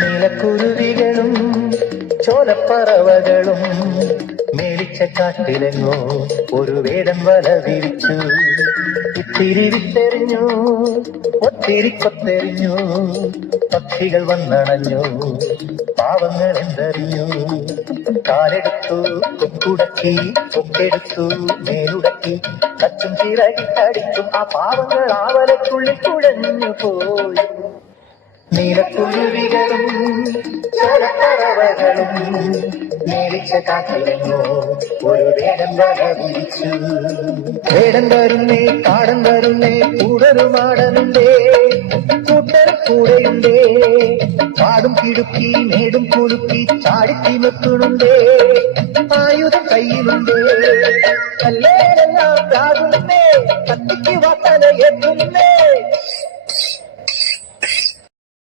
നീലക്കുരുവികളും ചോലപ്പറവകളും മേലിച്ച കാട്ടിലെങ്ങോ ഒരു വേടൻ വല വിരിച്ചു. ഇത്തിരി വിത്തെറിഞ്ഞു, ഒത്തിരി കൊത്തെറിഞ്ഞു, പക്ഷികൾ വന്നണഞ്ഞു, പാവങ്ങൾ എന്തറിഞ്ഞു. കാലെടുത്തു കൊക്കുടക്കി, കൊക്കെടുത്തു മേലുടക്കി, കച്ചും ചിറകിട്ടടിച്ചും ആ പാവങ്ങൾ ആവലക്കുള്ളിൽ കുഴഞ്ഞു പോയി. നീലക്കുരുവികളും ചോലപ്പറവകളും മേലിച്ച കാട്ടിലെങ്ങോ ഒരു വേടൻ വല വിരിച്ചു. വേടൻ വരുന്നേ, കാടൻ വരുന്നേ, കൂടൊരു മാടനുണ്ടേ, കൂട്ടരും കൂടെയുണ്ടേ, കാടും കിടുക്കി മേടും കുലുക്കി ചാടിത്തിമത്തുന്നുണ്ടേ, ആയുധം കയ്യിലുണ്ടേ, കല്ലേലെല്ലാം പ്രാകുന്നേ, കത്തിക്ക് വാട്ടല എത്തുന്നേ.